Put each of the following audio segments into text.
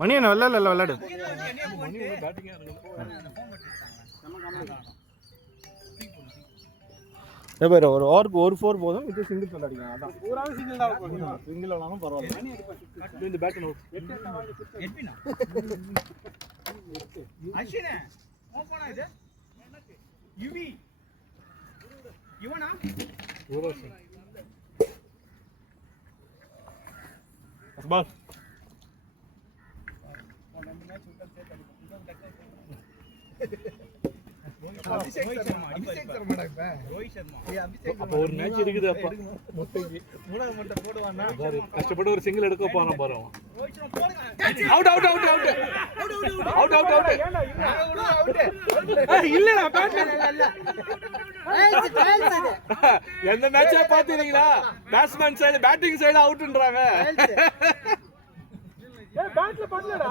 மணி என்ன விளாடு பேர் ஒரு ஓவருக்கு ஒரு 4 போதும். இது சிங்கிள் சொல்ல அடிக்கலாம். அதான் ஒரு சிங்கிள் தான் போதும். சிங்கிள் விளாடும் பரவாயில்ல. இந்த பேட் நோட் எட்பினா அஷினே ஓபனா இது யுவி இவனா யூரோஸ் பால் ஒரு மேட்ச் இருக்குது. அப்ப கஷ்டப்பட்டு ஒரு சிங்கிள் எடுக்க போறான் பாரு. Out out out out out out out இல்லடா எந்த மேட்சா பாத்தீங்களா? பேட்ஸ்மேன் சைடு பேட்டிங் சைடு அவுட்ன்றாங்க. பேட்ல பண்ணலடா.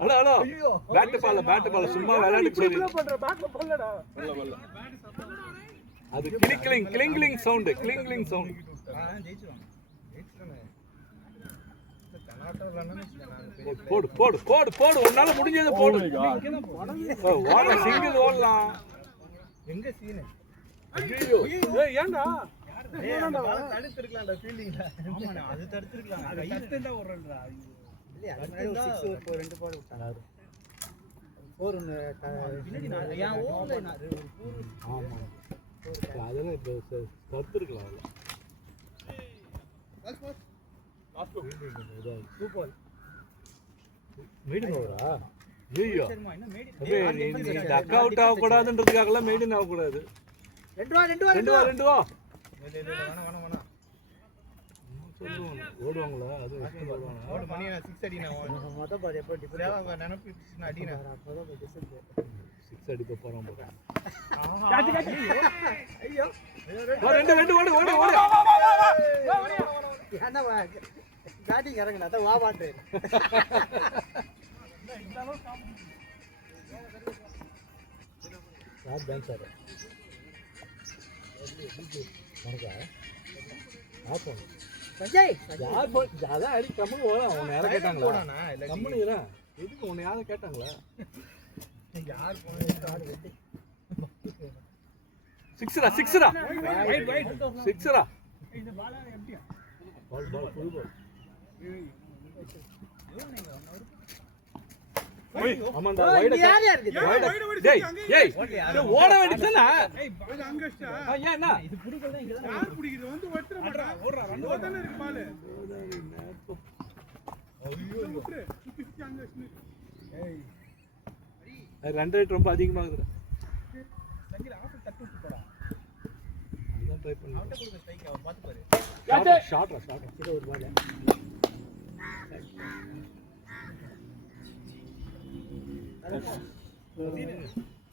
ஹலோ ஹலோ பேட் பால் சும்மா விளையாடி பண்ற பேட்ல பண்ணலடா. அது கிளிங்கிங் சவுண்ட் ஜெயிச்சுவாங்க. போடு போடு போடு போடு உன்னால முடிஞ்சது போடு. ஓட சிங்கிள் ஓடலாம். எங்க சீன் ஐயோ ஏய் ஏண்டா தடுத்துறலாம்டா ஃபீல்டிங்ல. ஆமாடா அது தடுத்துறலாம். கையில தான் ஓடுறடா. இல்ல அது மாதிரி 6 ஓவர் 2 பால் விட்டாங்க. 4 பின்னாடி நான் ஓவர்ல நான் ஆமா அதெல்லாம் இப்ப தடுத்துறலாம். சூப்பர் மெய்டன் ஓவரா? ஐயோ இந்த அக்கா அவுட் ஆக கூடாதுன்றதுக்காக மெய்டன் ஆக கூடாது. 2 வா ஓடுவாங்களா? அது ஓடு மணி 6 அடி நான் மொத பாரு எப்ப டிஃபரன்ஸ் நினைப்பு அடினா அப்பதான் 6 அடிக்க போறோம் பாரு. காச்சு ஐயோ 2 ஓடு என்ன பேட்டிங் இறங்குனா அத வா பாட்டு சார் பேங்க் சார் மறக்கா ஆப்போ சஞ்சய் யார் போய் ஜாதா அடி கம்மன் ஓட உன்னை யார கேட்டாங்களா? கம்மனிரா எதுக்கு உன்னை யார கேட்டாங்களா? யார் போய் ஸ்டார்ட் வெட்டி சிக்ஸரா இந்த பால் எம்டியா பால் ஃபுல் பால் ஓய் அமண்டா வைட் டேய் ஏய் ஓட வேண்டியதானே. ஏய் பால் அங்கஸ்டா ஏன்னா இது புடிக்கல இங்க தான் யார் புடிக்குது வந்து வெட்ற மாட்டா ஓடுறா ரன் ஓடனே இருக்கு பால். ஐயோ விட்டு சுத்தி அங்கஸ்ட் ஏய் ரன் ரேட் ரொம்ப அதிகமா இருக்குடா. சங்கில ஆஃப் தட்டு விட்டு போடா. அதான் ட்ரை பண்ணு. அவுட் கொடுங்க ஸ்ட்ரைக் அவ பாத்து பாரு. ஷாட் இது ஒரு பால்.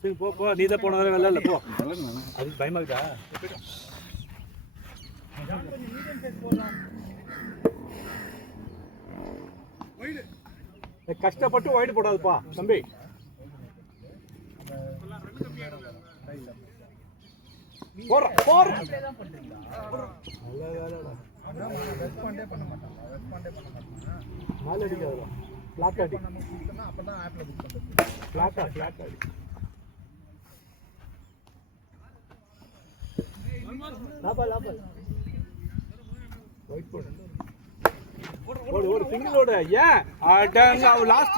சரி போ நீ தான் போன வேலை இல்ல போ. அதுக்கு பயமா இருக்கா? கஷ்டப்பட்டு வைடு போடாதுப்பா தம்பி. ஃபிளாட் அடி அப்பதான் ஆப்ல புக் பண்றது. ஃபிளாட் அடி லாபல் வைட் போடு ஓடு சிங்கிள் ஓடு. ஏன் அடங்க அவ லாஸ்ட்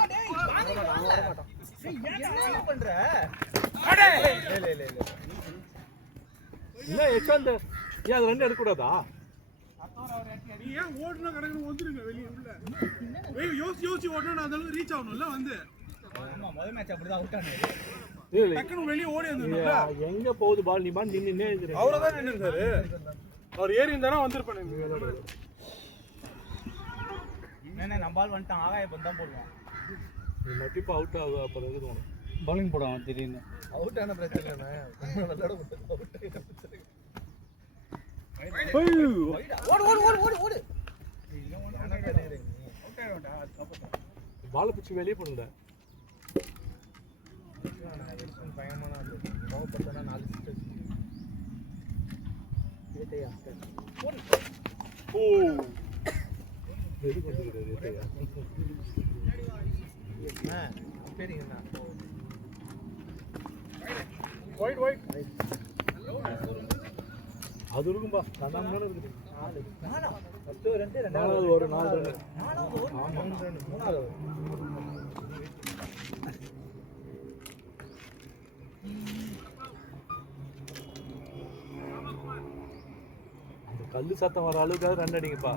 என்ன பண்ற அடே இல்ல எச்சந்த ஏன் அது ரன் எடுக்க கூடாதா? நீ ஏன் ஓடுன கடகன வந்துருங்க வெளிய உள்ள. ஏய் யோசி ஓடுனா அந்த அளவுக்கு ரீச் ஆகணும்ல வந்து. ஆமா முதல் மேட்ச் அப்படிதான் அவுட் ஆனாரு. இல்ல டக்குனு வெளிய ஓடி வந்தாருல. எங்க போகுது பால்? நீ பால் நின்னே இருக்கற. அவரதான் நின்னுறாரு. அவர் ஏறி இருந்தானா வந்திருப்பானே. என்ன நம்ம பால் வந்துட்டான் ஆகாய பந்தா போடுவான். நீ மட்டிப்பா அவுட் ஆக அப்புறம் எது தோணும் பவுலிங் போடுவான் திடீர்னு. அவுட் ஆன பிரச்சனை இல்ல. விளையாட அவுட் ஆயிட்ட பிரச்சனை. ஓடு பால் பிடிச்சி வெளியே போடுங்க. ஓ சரிங்கண்ணா ஒயிட் ஒயிட் அது இருக்கும்பா கண்ணாம இருக்குது நாலாவது ஒரு 4 ரன் மூணாவது அந்த கல்லு சத்தம் வர அளவுக்காவது ரன் அடிங்கப்பா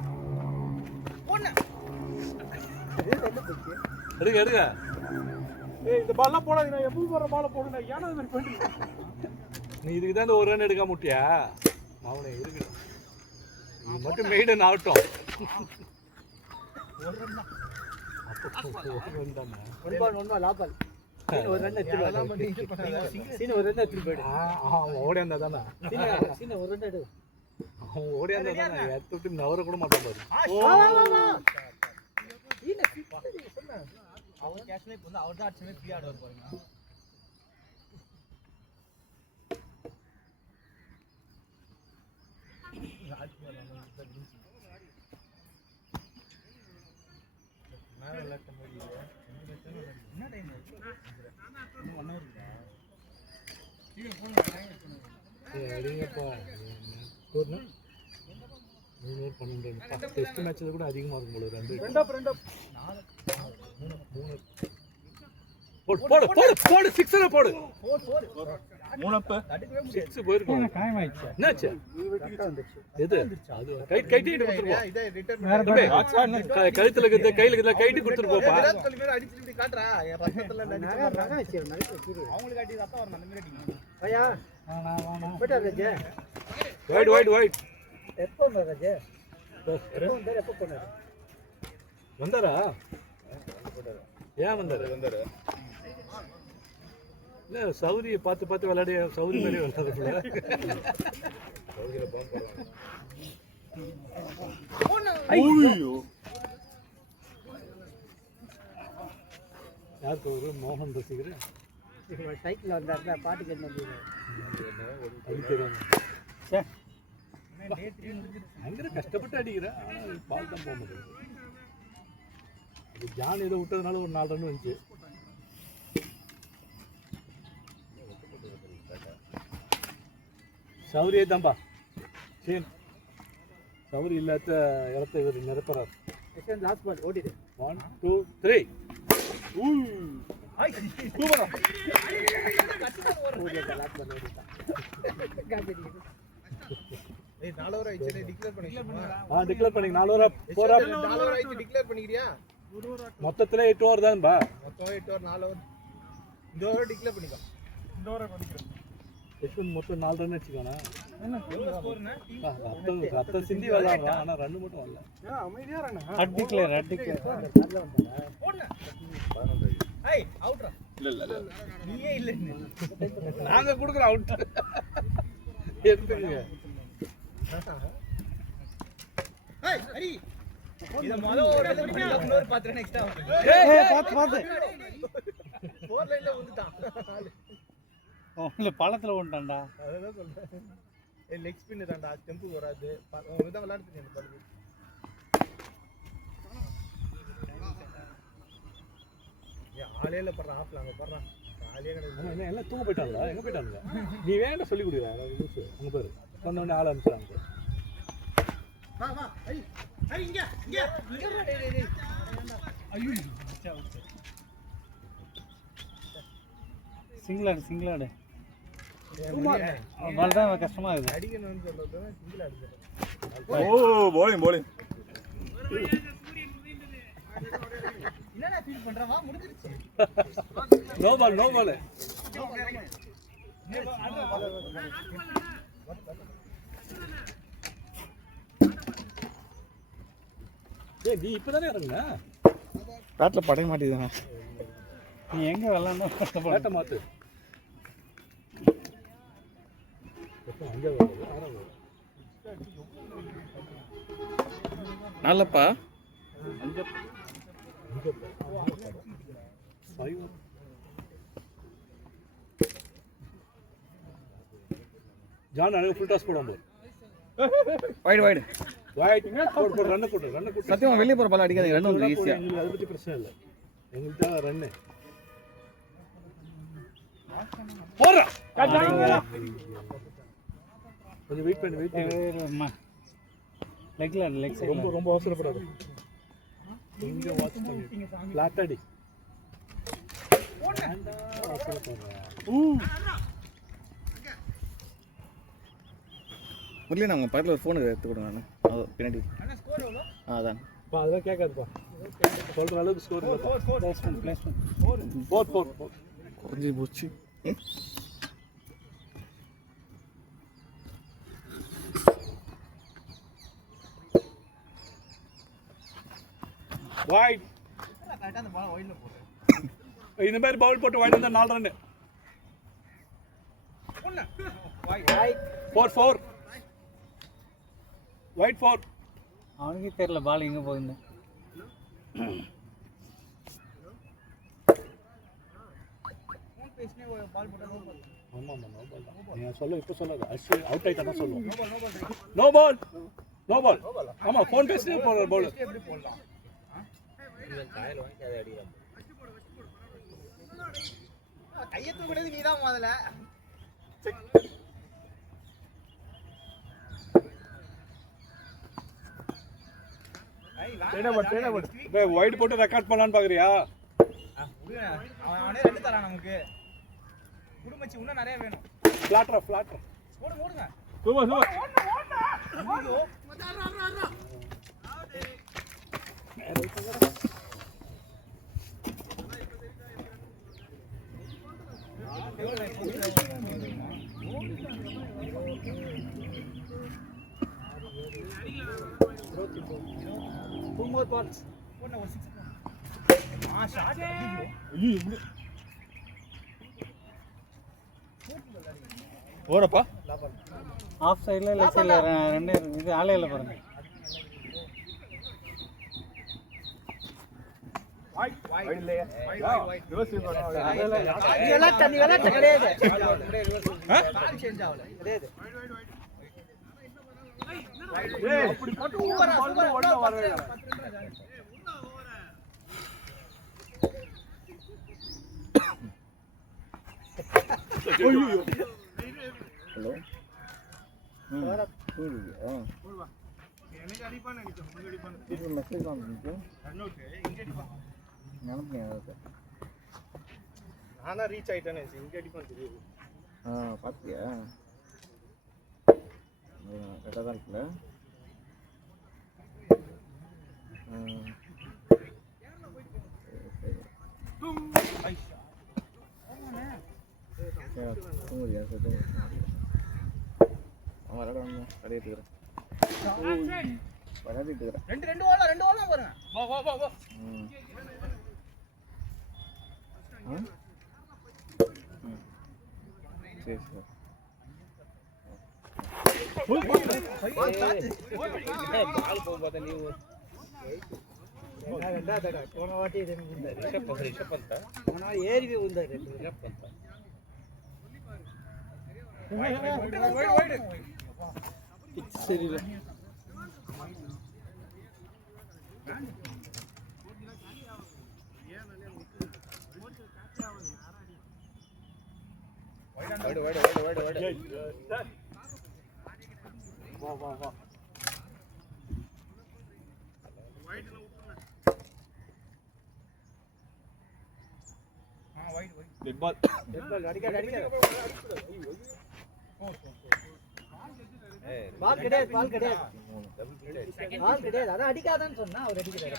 எடுங்க எடுங்க ஏய் இந்த பால்லாம் போடாதீங்க நான் எப்பவும் போற பால்ல போடுங்க ஏன்னா இது மாதிரி பண்ணிட்டு நீ இதுக்கு தான் ஒரு ரன் எடுக்க முட்டியா அவனே இருக்கு நீ மட்டும் மெய்டன் ஆகட்டும் ஒரு ரன் தான் லாபால் ஒரு ரன் எடுத்து ஒரு ரன் எடுத்து போயிடு ஓடி வந்தா தானே ஒரு ரன் எடு அவன் ஓடி வந்தா தானே எடுத்துட்டு நவர கூட மாட்டான் பாரு அவன் கேஷ்ல இப்போ வந்து அவர் தான் அடிச்சுமே ஃப்ரீ ஆடுவார் பாருங்க என்ன டைம் அடிங்கப்பா ஸ்கோர்னா 312 டெஸ்ட் மேட்ச்ல கூட அதிகமா இருக்கும் போல ரெண்டு போடு போடு போடு போடு சிக்ஸர போடு மூணப்ப 6 போயிருக்கும் காயம் ஆயிடுச்சு என்னாச்சு எது அது கைட்டி கொடுத்துருவோம் இத ரிட்டர்ன் கழுத்துல இருக்குது கையில இருக்குது கைட்டி கொடுத்துட்டு போப்பா அடிச்சிட்டு இப்படி காட்றா என் ரத்தத்துல அவங்களுக்கு அடி ரத்தம் வரணும் அந்த மாதிரி அடிங்க ஐயா வாணா போடா ராஜே வைட் வைட் வைட் எப்போ வந்தா ராஜே எப்போ போனாரு வந்தாரா ஏன் வந்தாரு இல்ல சௌரியை பார்த்து விளையாடி சௌரி மாதிரி விளையாடுறதுல யாருக்கு ஒரு மோகன் ரசிகர் சைக்கிள் வந்தாருல பாட்டு கேட்டு அங்கே கஷ்டப்பட்டு அடிக்கிறேன் ஆனால் பால் தான் போக முடியாது ஜான் இதை விட்டதுனால ஒரு 4 ரன் வந்துச்சு சௌரியே தான்ப்பா சரி சௌரி இல்லாத இடத்த இவர் நிரப்புறார் லாஸ்ட் பால் ஓடிடு 1 2 3 சூப்பரா ஏய் 4 ஓவர் ஆயிடுச்சு டிக்ளேர் பண்ணிக்கலாமா டிக்ளேர் பண்ணி 4 ஓவர் போறா 4 ஓவர் ஆயிடுச்சு டிக்ளேர் பண்ணிக்கிறியா மொத்தத்துல 8 ஓவர் தான்பா மொத்தம் 8 ஓவர் 4 ஓவர் இந்த ஓவர் டிக்ளேர் பண்ணிக்கோ இந்த ஓவர் பண்ணிக்கிறேன் எஸ்என் மொத்தம் 4 ரன் அடிச்சுக்கானா என்ன ஸ்கோர்னா ரத்த சிந்தி விளையாடுறான் ஆனா ரன் மட்டும் வரல அமைதியா ரன் ஹட் டிக்ளேர் போடுங்க 11 ஏய் அவுட்ரா இல்ல நீயே இல்ல நாங்க குடுக்குற அவுட் எடுத்துங்க ஏய் ஹரி இத முதல்ல ஓடுறது முடியல இன்னொரு பாத்து நெக்ஸ்ட் ஏய் பாத்து 4 லைன்ல வந்துட்டான் அவங்கள பழத்துல ஓண்டான்டா அதான் சொல்றேன் ஏய் லெக் ஸ்பின் தான்டா டெம்போ வராது இத விளையாடுறீங்க இந்த பால் ஆளேல பண்ற ஆப்ல அங்க பண்றான் ஆளே என்ன எல்லாம் தூங்க போயிட்டாங்களா எங்க போயிட்டாங்க நீ வேணா சொல்லி கொடுடா லூசு அங்க பாரு வந்த உடனே ஆள அனுப்புறாங்க வா ஹரி ஹரி இங்க ஐயோ சிங்கிளாடு பால் தான் கஷ்டமா இருக்கு அடிக்கணும்னு சொல்றது சிங்கிள் அடிச்சது ஓ bowling என்னடா ஃபீல் பண்றவா முடிஞ்சிருச்சு நோ பால் ஏய் நீ இப்பதானே இறங்குன பேட்ல படைய மாட்டேங்குதுண்ணா நீ எங்க விளையாடணும் பேட்டை மாத்து நல்லப்பா ஜான் அழகு ஃபுல் டாஸ் போடுவோம் வைடு போடு ரன் போடு சத்தியமா வெளியே போற பால் அடிக்காதீங்க ரன் வந்து ஈஸியா அதை பத்தி பிரச்சனை இல்லை எங்களுக்கு தான் ரன்னு போறா கொஞ்சம் வெயிட் பண்ணு லெக் சைடு ரொம்ப ரொம்ப அவசரப்படாது கொஞ்சம் வாட்ச் பண்ணி ஃபிளாட் அடி முரளி நான் உங்கள் பக்கத்தில் ஒரு ஃபோனு எடுத்து கொடுங்க நான் பின்னாடி அதான் அதெல்லாம் கேட்காதுப்பா சொல்கிற அளவுக்கு ஸ்கோர் இல்லை ஃபோர் குறைஞ்சி போச்சு வைட் இந்த மாதிரி பவுல் போட்டு வைட் வந்தால் 4 ரன்னு 4 வைட் 4 அவனுக்கே தெரியல பால் எங்கே போகுது ஆமாம் நோ பால் தான் நீங்கள் சொல்ல இப்போ சொல்லாது அஸ்வின் அவுட் ஆகிட்டா தான் சொல்லுவோம் நோ பால் ஆமாம் ஃபோன் பேசிட்டே போகிற பால் கையத்து கூடது நீதான் முதல்ல வைட் போட்டு ரெக்கார்ட் பண்ணலான்னு பார்க்குறியா அவனே 2 தரான் நமக்கு குடுமச்சி இன்னும் நிறைய வேணும் ஃப்ளாட்ரா ஓடுங்க ஓரப்பா ஆஃப் சைடில் லெஃப்ட் சைடில் ரெண்டு இது ஆலையில் பாருங்க ஹலோ மெசேஜ் வந்துருக்கு நானா ரீச் ஆயிட்டேன்னு இங்க அடிப்பான் தெரியுது பார்த்தியா கரெக்டாக தான் இருக்குல்ல தூங்குறியா சரி அவன் விளையாட வந்து விளையாடிட்டு இருக்கிறேன் விளையாடிட்டு இருக்கிறேன் ரெண்டு ஓலாம் பாருங்க வா சரி சார் போன வாட்டி ஏறி உந்தாரு சரியில்லை வா டெட் பால் அடிக்காத பால் கிடையாது அதான் அடிக்காதான்னு சொன்னா அவர் அடிக்கிறாரு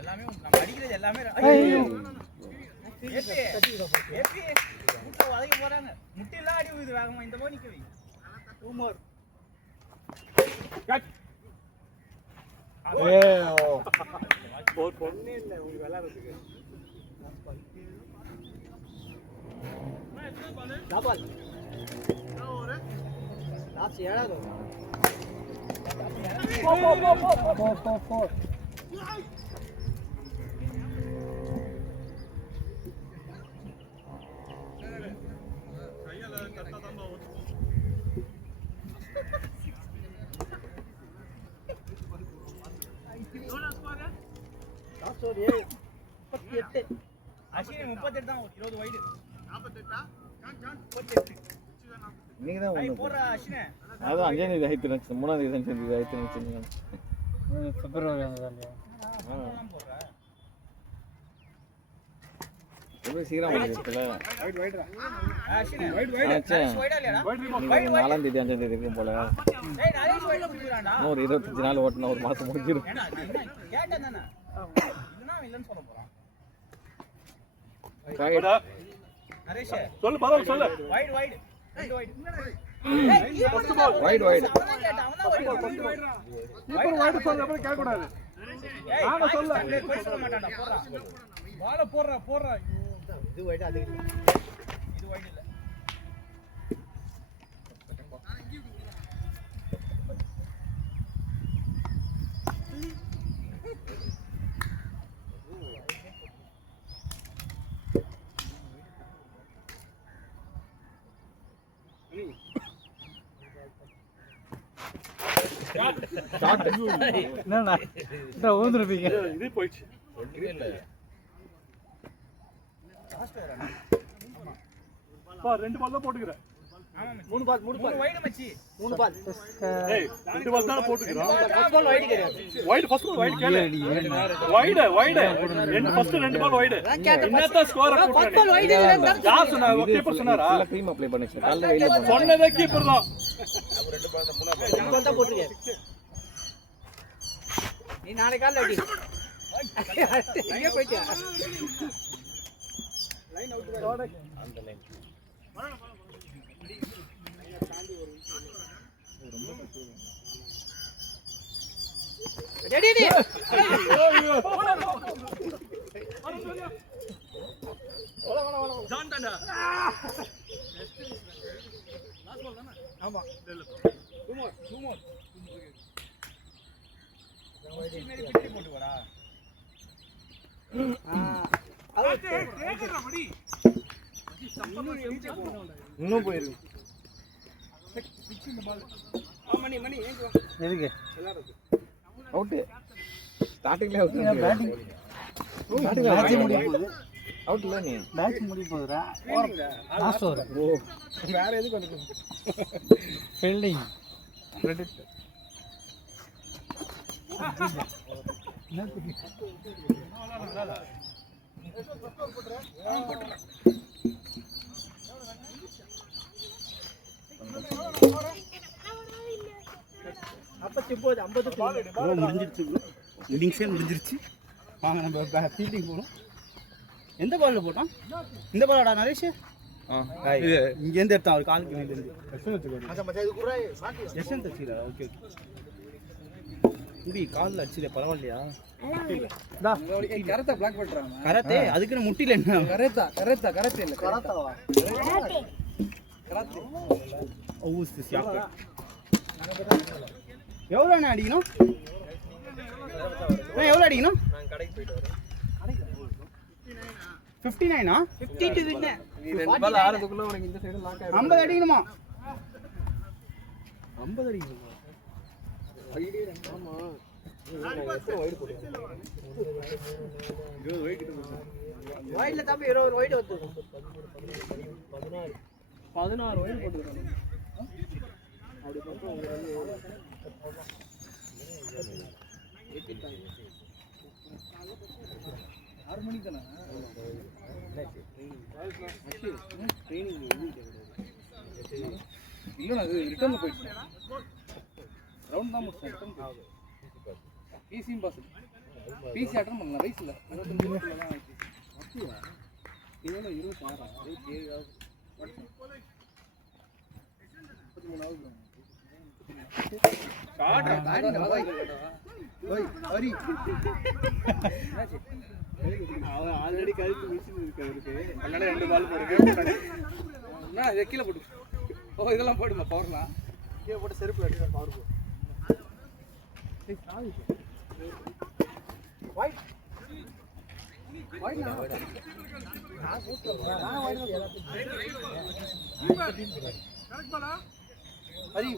எல்லாமே நம்ம அடிக்கிறது எல்லாமே வதக்கி போறாங்க முட்டையெல்லாம் அடி விழுது வேகமா இந்த மாதிரி நிக்கவி டூமோர் பொண்ணு இல்லை உங்களுக்கு விளையாடுறதுக்கு டபுள் லாஸ்ட் 7வது போ லாஸ்ட் ஓவர் 38. அஸ்வினி 38 தான் 20 வைடு 48 நீங்க தான் ஐ ஒண்ணு போறா அஸ்வினி அதான் 5ஆம் தேதி ஆயிட்டு இருந்துச்சு 3ஆம் தேதி தான் செஞ்சு ஆயிட்டு இருந்துச்சு பிப்ரவரி வந்ததால போறா ரொம்ப சீக்கிரம் வந்துச்சுல அஸ்வினி ஆச்சா வைடா இல்லையாடா நீங்க 4ஆம் தேதி 5ஆம் தேதி இருக்கும் போல டேய் நரேஷ் வைடா பிடிக்குறான்டா இன்னும் ஒரு 25 நாள் ஓட்டினா ஒரு மாசம் முடிஞ்சிடும் ஏண்டா கேட்டேன் தானே இதுனா இல்லன்னு சொல்ல போறான் நரேஷ் சொல்லு பரவாயில்ல சொல்லு வைடு வைடு ரெண்டு வைடு வைட் வைட் அவன் தான் கேட்டான் அவன் தான் வைடு கீப்பர் வைடு சொல்ல அப்புறம் கேட்க கூடாது நாங்க சொல்ல சொல்ல மாட்டான்டா போறா பால போடுறா இது வைடா அது இல்ல. இது வைடு இல்ல என்னண்ணா இந்த ஊந்துருப்பீங்க இது போயிடுச்சு பா 2 பால் தான் போட்டுக்கிறேன் மூணு பால் வைடு மச்சி 3 பால் ஏய் 2 பால் தான் போட்டுக்கிறோம் ஃபர்ஸ்ட் பால் வைடு கிடையாது வைடு ஃபர்ஸ்ட் பால் வைடு கேளு வைடு ஃபர்ஸ்ட் 2 பால் வைடு என்னத்த ஸ்கோர் ஃபர்ஸ்ட் பால் வைடு யார் சொன்னா கீப்பர் சொன்னாரா இல்ல க்ரீம் அப்ளை பண்ணிச்சு காலைல வெயில போனேன் சொன்னதே கீப்பர் தான் தான் போட்டுருக்க நீ நாளை காலைல அடி எங்க போயிட்டியா லைன் அவுட் அந்த லைன் ரெடி ரெடி ஜான் தான்டா ஆமா சுமோ மேரி பிடி போட்டு வாடா இன்னும் போயிருக்கு எதுக்கு அவுட் ஸ்டார்டிங்ல அவுட் பேட்டிங் மேட்ச் முடிய போகுது அவுட் இல்ல நீ மேட்ச் முடிய போகுதுடா லாஸ்ட் ஓவர் ஓ வேற எதுக்கு வந்து ஃபீல்டிங் கிரெடிட் முடிஞ்சிருச்சு இன்னிங்ஸே முடிஞ்சிருச்சு வாங்க நம்ம ஃபீல்டிங் போகணும் எந்த பாலில் போட்டோம் இந்த பாலாடா நரேஷ் இது இங்கேருந்து எடுத்தான் அவர் காலுக்கு வேண்டியது யஷ்வந்த் அடிச்சுடா ஓகே முடி காலில் அடிச்சுடா பரவாயில்லையா கரெக்டா பிளாக் பண்றாங்க கரத்தே அதுக்குன்னு முட்டில என்ன கரெக்டா இல்ல கராத்தாவா எவ்வளோ அடிக்கணும் எவ்வளோ அடிக்கணும் 59 52 வின் 2 பால் ஆறதுக்குள்ள உனக்கு இந்த சைடு லாக் 50 அடிக்கணுமா 50 அடிக்கணுமா ஆமா வைட்ல தம்பி 20 வைட் வந்து 16 வைட் போட்டுருக்காங்க அப்படி பார்த்தா ஆறு மணிக்கு தானே இல்ல அது ரிட்டர்ன்ல போயிடுச்சு ரவுண்ட் தான் முடிச்சேன் பிசியும் பாஸ் பிசி அட்டெண்ட் பண்ணல வயசுல 25 வயசுல தான் ஆயிடுச்சு அப்படியா இதோட 26 27 ஆல்ரெடி கழுத்து மிஷின் இருக்கு அவருக்கு அதனால 2 பால் போடுங்க என்ன இத கீழ போடு ஓ இதெல்லாம் போடுமா பவர்லாம் கீழே போட்டு செருப்பு அடிச்சா பவர் போ வைட் வைட் நான் correct Bala Hari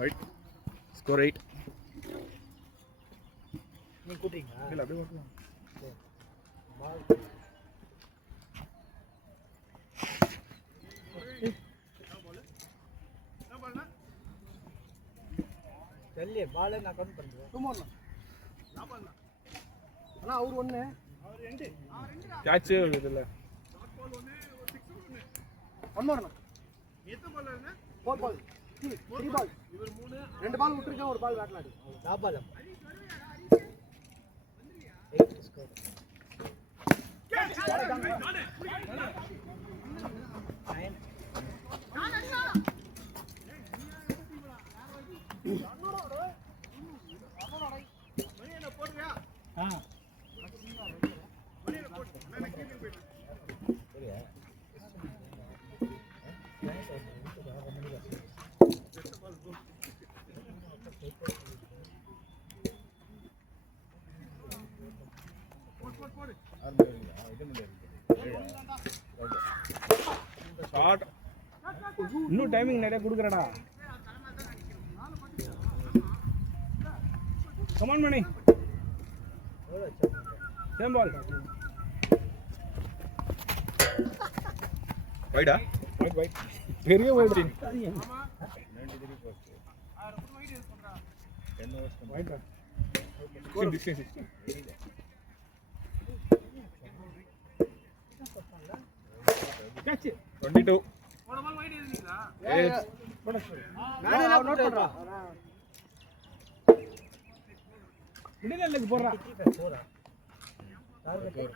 white score 8. நீ கூட்டிங்களா இல்ல அப்படியே ஓட்டலாம். செல்லே பால் நான் கவுண்ட் பண்றேன் சும்மா அண்ணா அவர் ஒண்ணு அவர் ரெண்டு கேட்ச் இதுல ஒண்ணு எத்தனை பால் என்ன 4 பால் 3 பால் இவர் 3 2 பால் விட்டுருக்கேன் ஒரு பால் வேட்டலாடி டாபாலம் 8 ஸ்கோர் ஷாட். இன்னும் டைமிங் நிறைய கொடுக்குறடா. கமான் மணி. சேம் பால். வைடா. வைட். பெரிய வைட். வைடா. டிஸ்டன்ஸ். கேட்ச் 22. போன பால் வைட் ஏறிங்களா நானே நோட் பண்றா மிடில் லெக் போறா. டார்கெட்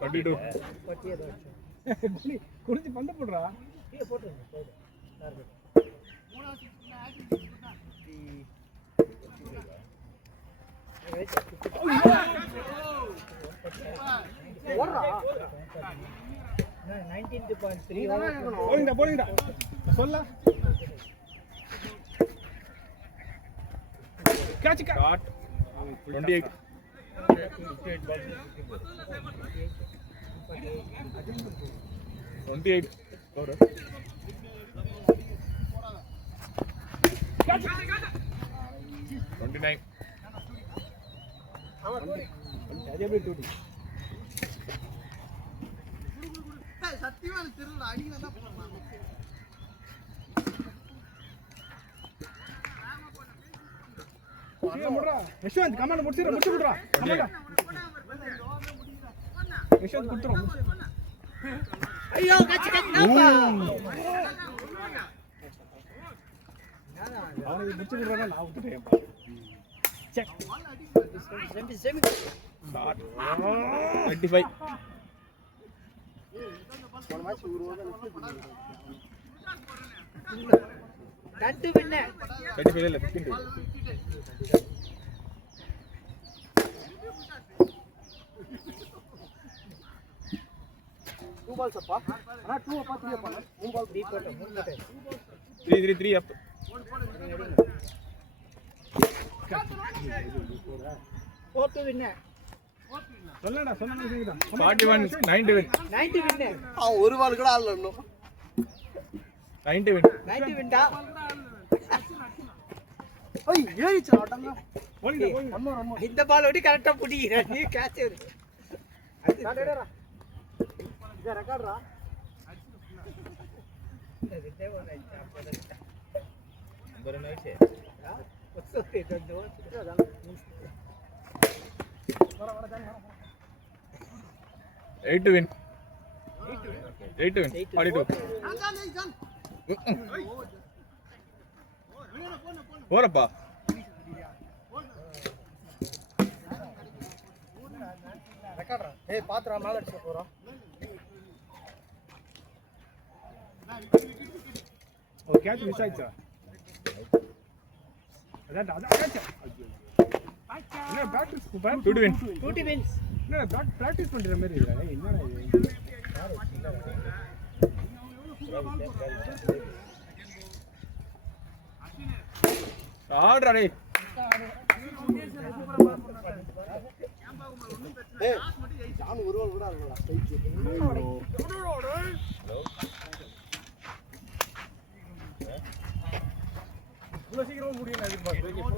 அப்படியே 22. குடிச்சு பந்த போடுறா போட்டுருங்க டார்கெட் போடுங்கடா சொல்ல கேட்ச் ஷாட் 28. 28 ஸ்கோர். கேட்ச் 29. சத்தியமா தெரியல அடியில தான் போறான் யஷ்வந்த் கமாண்ட் முடிச்சு விடுறா. யஷ்வந்த் குடுத்துறோம். ஐயோ கட்சி அவனுக்கு முடிச்சு விடுறானா நான் விட்டுட்டேன். Check semi shot 25. தட்டு பின்ன 35 இல்ல 15. டூ பால்ஸ் அப்பா அண்ணா 2 அப்பா 3 அப்பா 3 பால் டீப் போட்டு 3 up. போட்டு பின்ன சொல்லடா 41 90 win. 90 பின்ன ஒரு பால் கூட ஆடல இன்னும் 90 win. 90 வின்டா ஐய் ஏறிச்சு ஆட்டங்க போலிங்க இந்த பால் ஓடி கரெக்டா புடிக்கிற நீ கேட்ச் இரு டேடா இத ரெக்கார்ட்ரா बरं नाही छे कसं ते दंडो किती झालं 8 to win. 8 to win. 42. போறப்பா ரெக்கார்ட்ரா ஏய் பாத்ரா மேல அடிச்சு போறோம் ஒரு கேட்ச் மிஸ் ஆயிடுச்சா அதான் கேட்ச் என்ன பிராக்டீஸ் 2 to win. 2 wins என்ன பிராக்டீஸ் பண்ற மாதிரி இல்ல என்னடா இது ஆடுறா டேய் இவ்வளவு சீக்கிரமா முடியும் எதிர்பார்க்கிறேன்